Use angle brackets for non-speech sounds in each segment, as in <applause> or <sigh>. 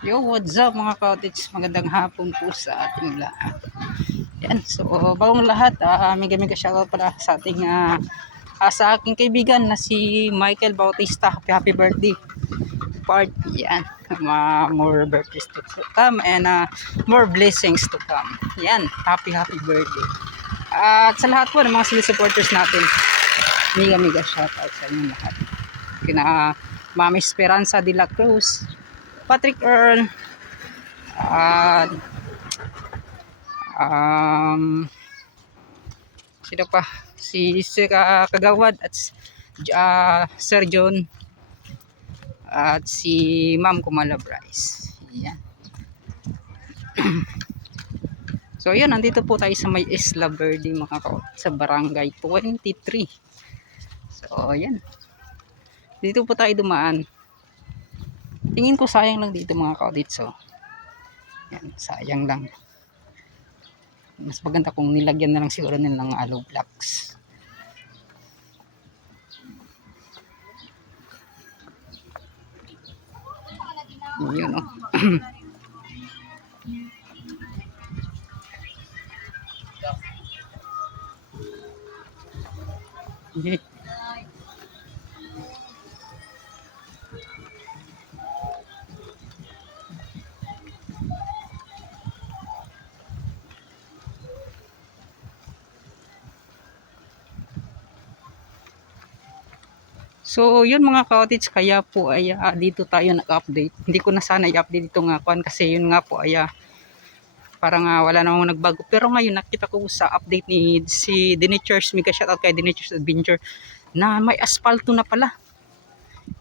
Yo, what's up mga cottage? Magandang hapon po sa ating lahat. Yan, so bagong lahat, uh, mega mega shoutout pala sa ating ah, ah, sa aking kaibigan na si Michael Bautista. Happy, happy birthday party. Yan, Ma- more birthdays to come and ah, more blessings to come. Yan, happy happy birthday. At sa lahat po ng mga sila supporters natin, mega mega shoutout sa inyo lahat. Kina Mami Esperanza de la Cruz, Patrick Earl, at um, sino pa? Si Sir ah, Kagawad at uh, Sir John at si Ma'am Kumala Bryce. Yan. <clears throat> so yun, nandito po tayo sa may Isla Verde mga ka sa barangay 23. So yan. Dito po tayo dumaan. Tingin ko sayang lang dito mga kaudits. So, yan, sayang lang. Mas maganda kung nilagyan na lang siguro nila ng aloe blocks. Yun oh. <clears throat> Okay. So, yun mga cottage, kaya po ay ah, dito tayo nag-update. Hindi ko na sana i-update ito nga kwan kasi yun nga po ay ah, parang ah, wala namang nagbago. Pero ngayon nakita ko sa update ni si Denitures, mega shoutout kay Denitures Adventure na may asfalto na pala.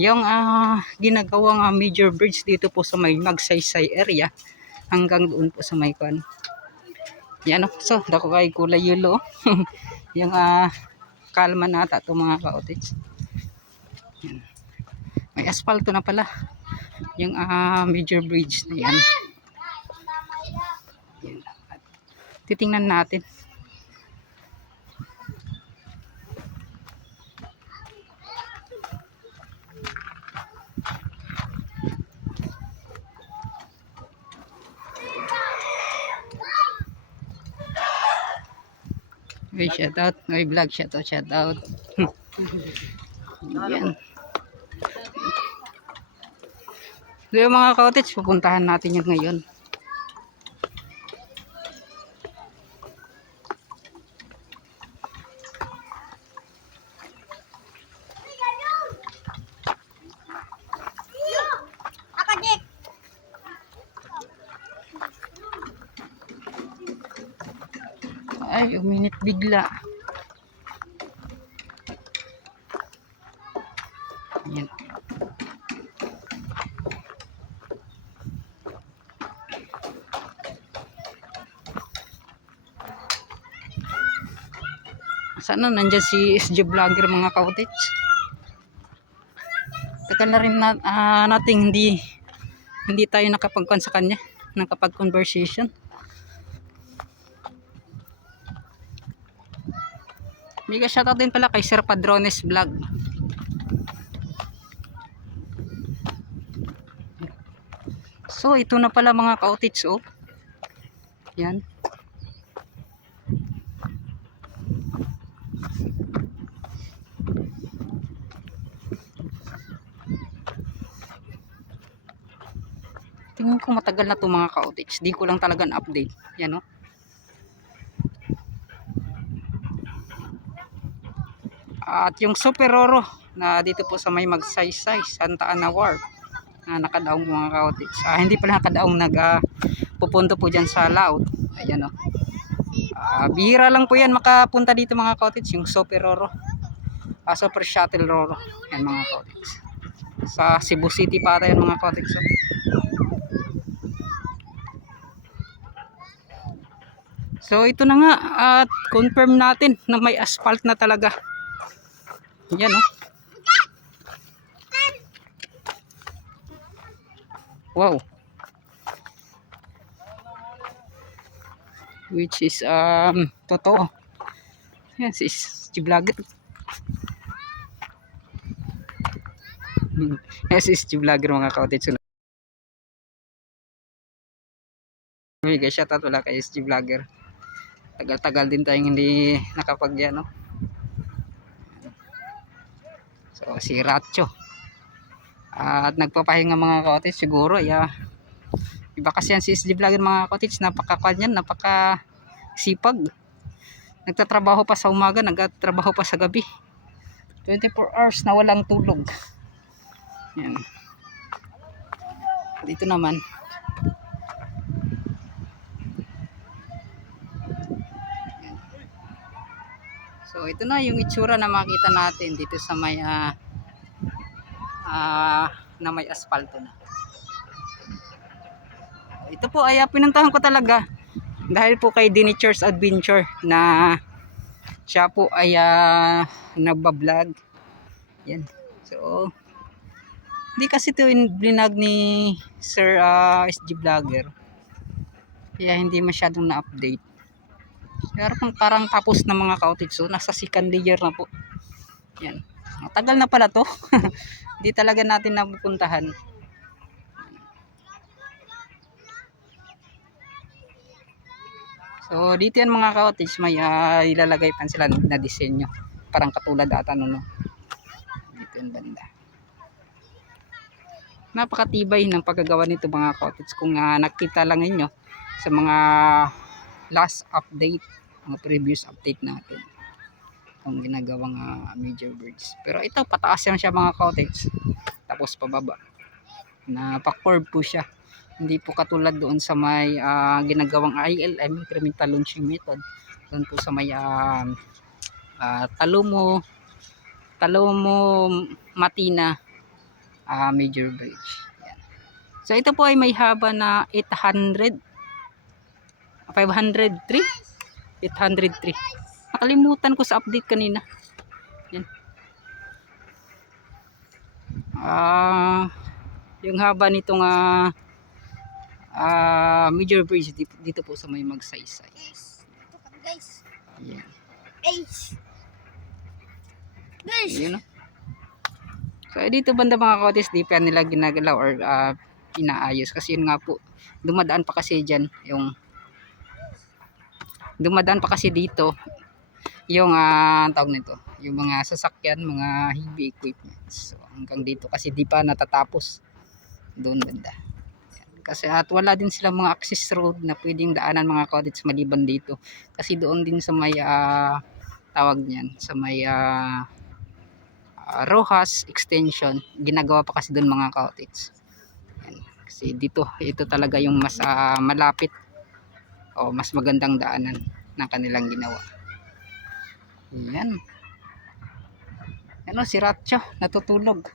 Yung ah, ginagawang ah, major bridge dito po sa may Magsaysay area hanggang doon po sa may kwan. Yan o. So, dako kay kulay yulo. <laughs> yung ah, kalma na ata ito mga cottage. Yan. May asfalto na pala. Yung ah, major bridge na yan. Yan. Titingnan natin. Uy, shout out. Uy, vlog, shout out, shout out. <laughs> Yan. Yung mga cottage, pupuntahan natin yun ngayon. Ay, uminit bigla. Yan. Sana nandyan si SG Vlogger mga cottage. Tagal na rin ah, nating hindi hindi tayo nakapag sa kanya, nakapag-conversation. Mega shoutout din pala kay Sir Padrones Vlog. So, ito na pala mga ka-outage, oh. Yan. Ko matagal na to mga ka-outage. Di ko lang talaga na-update. Yan, oh. At yung Super Roro na dito po sa may magsaysay, Santa Ana Wharf na nakadaong mga cottage. Ah, hindi pala nakadaong nag pupunto po dyan sa Laut. Ayan o. Ah, bihira lang po yan makapunta dito mga cottage, yung Super Roro. Ah, Super Shuttle Roro. Yan mga cottage. Sa Cebu City pa ata yan mga cottage. So. So ito na nga at confirm natin na may asphalt na talaga. Yan oh. Wow. Which is um totoo. Yan si si vlogger. Yes, is si vlogger mga cottage. Mega shoutout wala kay SG Vlogger. Tagal-tagal din tayong hindi nakapag ano. So si Ratcho. At nagpapahinga mga cottage siguro ya. Iba kasi yan si SG Vlogger mga cottage napakakwan yan, napaka sipag. Nagtatrabaho pa sa umaga, nagtatrabaho pa sa gabi. 24 hours na walang tulog. Yan. Dito naman, So ito na yung itsura na makita natin dito sa may ah ah, na may asfalto na. Ito po ay ah, pinuntahan ko talaga dahil po kay Denature's Adventure na siya po ay uh, nagbablog. Yan. So hindi kasi ito binag ni Sir ah, SG Vlogger. Kaya hindi masyadong na-update. Pero kung parang tapos na mga cottage, so nasa second layer na po. Yan. Tagal na pala to. <laughs> Hindi talaga natin napupuntahan. So dito yan mga cottage, may ah, ilalagay pa sila na disenyo. Parang katulad ata no, no. Dito yung banda. Napakatibay ng paggagawa nito mga cottage. Kung ah, nakita lang ninyo sa mga last update, mga previous update natin ang ginagawang uh, major bridge. Pero ito, pataas yan siya mga cottage. Tapos pababa. Na pa-curve po siya. Hindi po katulad doon sa may ah, ginagawang ILM, incremental launching method. Doon po sa may uh, uh, Talomo, Talomo Matina ah, major bridge. Yan. So ito po ay may haba na 800 503 803 nakalimutan ko sa update kanina yan ah yung haba nitong ah ah, major bridge dito, dito po sa may magsaysay Guys, ito guys. yan Guys. Guys. yun no? so dito banda mga kotis di pa nila ginagalaw or ah, inaayos kasi yun nga po dumadaan pa kasi dyan yung dumadaan pa kasi dito yung ah tawag nito yung mga sasakyan mga heavy equipments. So hanggang dito kasi di pa natatapos doon banda. Kasi at wala din silang mga access road na pwedeng daanan mga cottage maliban dito. Kasi doon din sa may ah, tawag niyan sa may ah, Rojas extension ginagawa pa kasi doon mga cottage kasi dito ito talaga yung mas ah, malapit o mas magandang daanan na kanilang ginawa. Yan. Ano si Ratcho natutulog.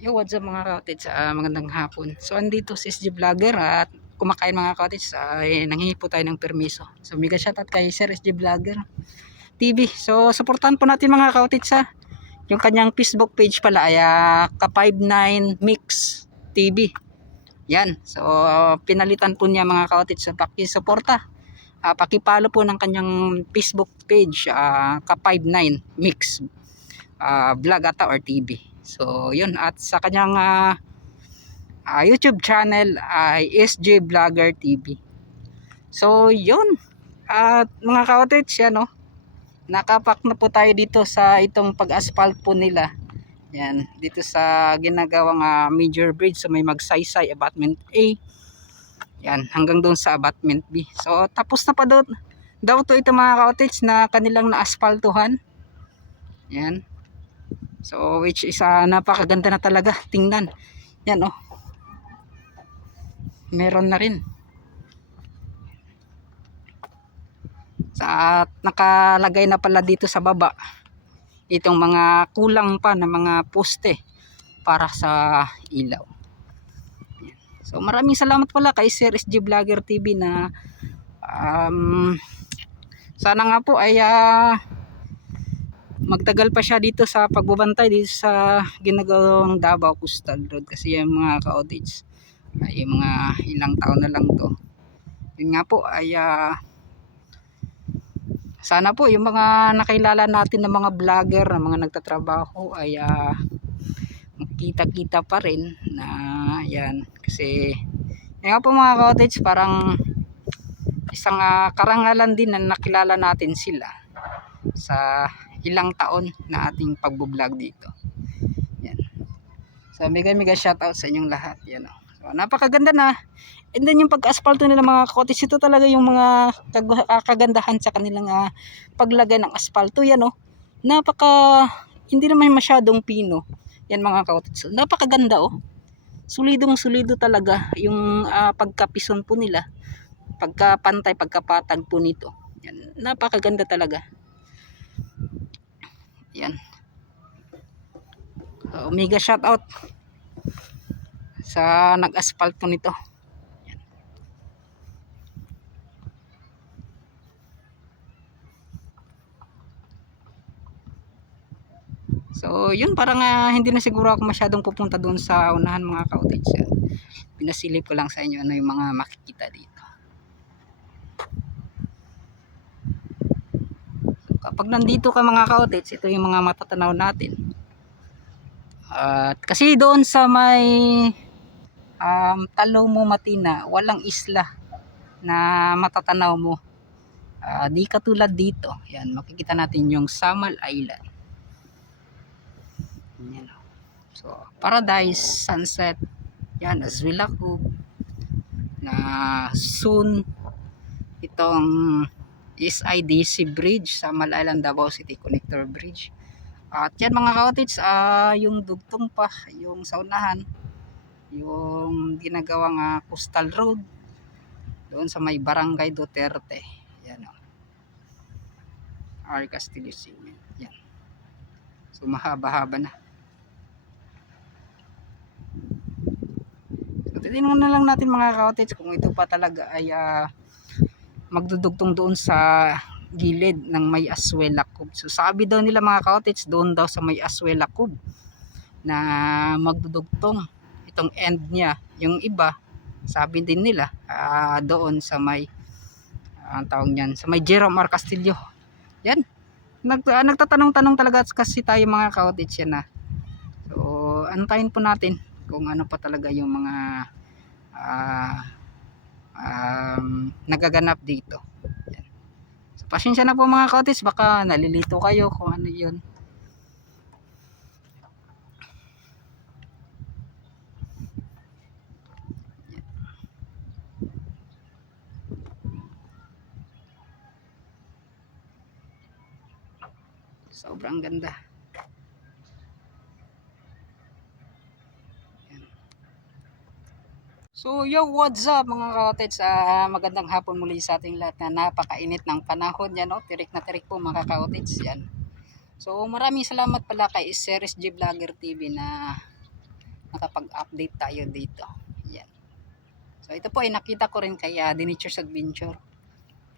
Yo, what's up mga cottage? Ah, magandang hapon. So, andito si SG Vlogger at kumakain mga cottage. Nanghingi po tayo ng permiso. So, mega shoutout kay Sir SG Vlogger TV. So, supportan po natin mga cottage ha. Yung kanyang Facebook page pala ay ah, Ka59 Mix TV. Yan. So, pinalitan po niya mga cottage sa pakisuporta. Uh, pakipalo po ng kanyang Facebook page, uh, Ka59 Mix uh, Vlog ata or TV. So, yun. At sa kanyang ah, ah, YouTube channel ay SJ Vlogger TV. So, yun. At mga cottage, yan oh. Nakapak na po tayo dito sa itong pag-asphalt po nila. Yan, dito sa ginagawang ah, major bridge sa may magsaysay abutment A. Yan, hanggang doon sa abutment B. So, tapos na pa doon. Daw to ito mga cottage na kanilang na-asphaltuhan. Yan. So, which is ah, napakaganda na talaga. Tingnan. Yan, oh. Meron na rin. Sa, nakalagay na pala dito sa baba itong mga kulang pa na mga poste para sa ilaw. So maraming salamat pala kay Sir SG Vlogger TV na um, sana nga po ay ah, magtagal pa siya dito sa pagbabantay dito sa ginagawang Davao Coastal Road kasi yung mga ka-outage ay mga ilang taon na lang to. Yun nga po ay ah, sana po yung mga nakilala natin ng mga vlogger na mga nagtatrabaho ay uh, makita-kita pa rin na yan. Kasi, nga po mga cottage, parang isang ah, karangalan din na nakilala natin sila sa ilang taon na ating pagbo-vlog dito. Yan. So, mega mega shoutout sa inyong lahat. Yan o. So, napakaganda na. And then yung pag-asfalto nila mga cottage, ito talaga yung mga kag- ah, kagandahan sa kanilang ah, paglagay ng asfalto. Yan o. Napaka, hindi naman masyadong pino. Yan mga cottage. Napakaganda o. Sulidong sulido talaga yung ah, pagkapison po nila. Pagkapantay, pagkapatag po nito. Yan. Napakaganda talaga. Yan. Uh, Omega shout out sa nag-asphalt po nito. So, yun parang ah, hindi na siguro ako masyadong pupunta doon sa unahan mga cottage. Pinasilip ko lang sa inyo ano yung mga makikita dito. kapag nandito ka mga cottage, ito yung mga matatanaw natin. At kasi doon sa may um, Talo mo Matina, walang isla na matatanaw mo. Ah, di katulad dito. Yan, makikita natin yung Samal Island. Yan. oh. So, Paradise, Sunset, yan, Azuela Cove, na soon itong SIDC Bridge sa Island Davao City Connector Bridge. At yan mga cottage, ah yung dugtong pa, yung saunahan, yung ginagawang ah, coastal road doon sa may Barangay Duterte. Yan o. R. Castillo Cement. Yan. So mahaba-haba na. Titingnan na lang natin mga cottage kung ito pa talaga ay ah, magdudugtong doon sa gilid ng may Aswela Cove. So sabi daw nila mga cottage doon daw sa may Aswela Cove na magdudugtong itong end niya. Yung iba sabi din nila ah, doon sa may ah, ang tawag niyan sa may Jerome R. Castillo. Yan. Nag, ah, nagtatanong-tanong talaga kasi tayo mga cottage yan na. So antayin po natin kung ano pa talaga yung mga ah um, nagaganap dito. So, pasensya na po mga kautis, baka nalilito kayo kung ano yun. Sobrang ganda. So yo, what's up mga cottage? Ah, magandang hapon muli sa ating lahat na napakainit ng panahon yan, no? Tirik na tirik po mga cottage yan. So maraming salamat pala kay Series G Vlogger TV na nakapag-update tayo dito. Yan. So ito po ay nakita ko rin kay uh, Denature's Adventure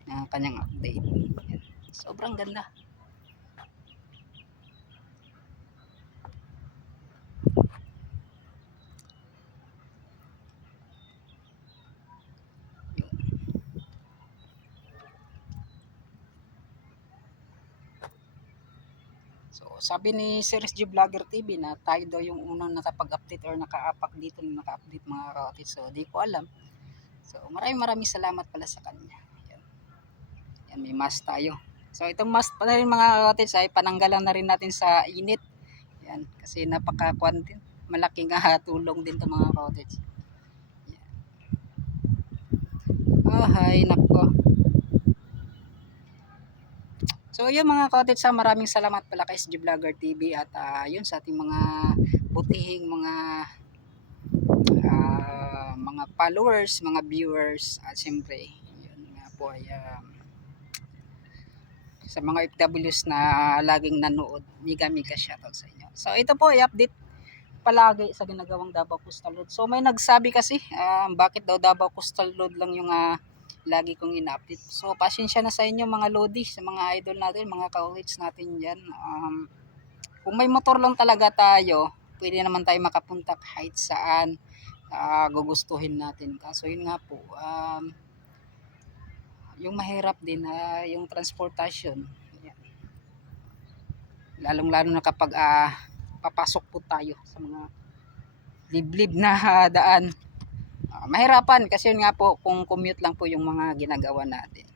na kanyang update. Yan. Sobrang ganda. So, sabi ni Series G Vlogger TV na tayo daw yung unang nakapag-update or naka-apak dito na naka-update mga rotis. So, di ko alam. So, maraming maraming salamat pala sa kanya. Yan. Yan, may mask tayo. So, itong mask pala rin mga rotis ay pananggalan na rin natin sa init. Yan, kasi napaka din. Malaking <laughs> ah, tulong din to mga rotis. Yan. Oh, hi, nako. So yun mga cottage sa maraming salamat pala kay SG Vlogger TV at ah, yun sa ating mga butihing mga ah, mga followers, mga viewers at siyempre yun nga po ay um, sa mga FWs na laging nanood, mega mega shoutout sa inyo. So ito po i-update palagi sa ginagawang Davao Coastal Road. So may nagsabi kasi um, bakit daw Davao Coastal Road lang yung ah, lagi kong ina-update. So, pasensya na sa inyo mga lodi, mga idol natin, mga ka-ulids natin dyan. Um, kung may motor lang talaga tayo, pwede naman tayo makapunta kahit saan uh, gugustuhin natin. Kaso yun nga po, um, yung mahirap din, uh, yung transportation. Lalong-lalo na kapag uh, papasok po tayo sa mga liblib na ah, daan. Ah, mahirapan kasi yun nga po kung commute lang po yung mga ginagawa natin.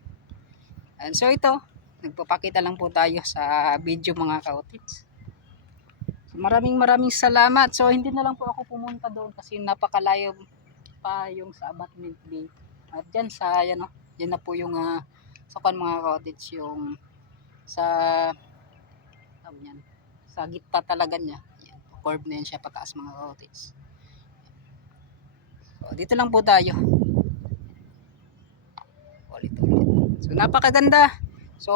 And so ito, nagpapakita lang po tayo sa video mga kaotits. So, maraming maraming salamat. So hindi na lang po ako pumunta doon kasi napakalayo pa yung sa abutment bay. At dyan sa, yan o, yan na po yung uh, sa kan mga cottage yung sa tawag yan, sa gitna talaga niya. Yan, curve na yan siya pataas mga cottage. So, dito lang po tayo. Ulit ulit. So napakaganda. So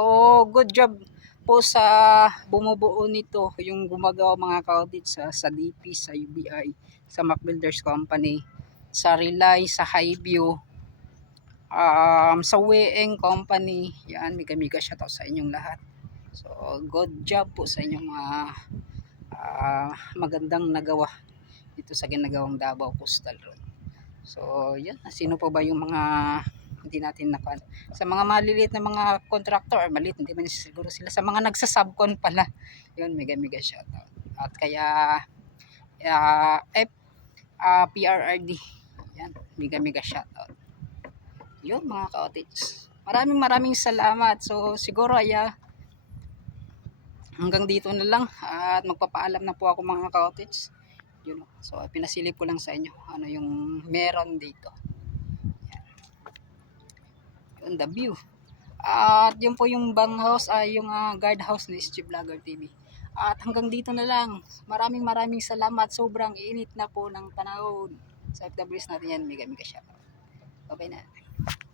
good job po sa bumubuo nito yung gumagawa mga cottage sa, sa DP, sa UBI, sa Mac Builders Company, sa Relay, sa Highview, um, sa Weeng Company. Yan, mega mega shoutout sa inyong lahat. So, good job po sa inyong mga ah, magandang nagawa dito sa ginagawang Davao Coastal Road. So, yan. Sino po ba yung mga hindi natin nakan sa mga maliliit na mga contractor or maliit hindi man siguro sila sa mga nagsasubcon pala. Yun mega mega shoutout. At kaya uh, F ah, PRRD yan mega mega shoutout. Yun mga cottage maraming maraming salamat. So siguro ay ah, hanggang dito na lang. At magpapaalam na po ako mga cottage yun so pinasilip ko lang sa inyo ano yung meron dito. Yan. yun the view. At yun po yung bang house ay yung ah, guard house ni SG Vlogger TV at hanggang dito na lang. Maraming maraming salamat. Sobrang init na po ng panahon. Sa FWs natin yan. Mega mega shoutout. Bye bye na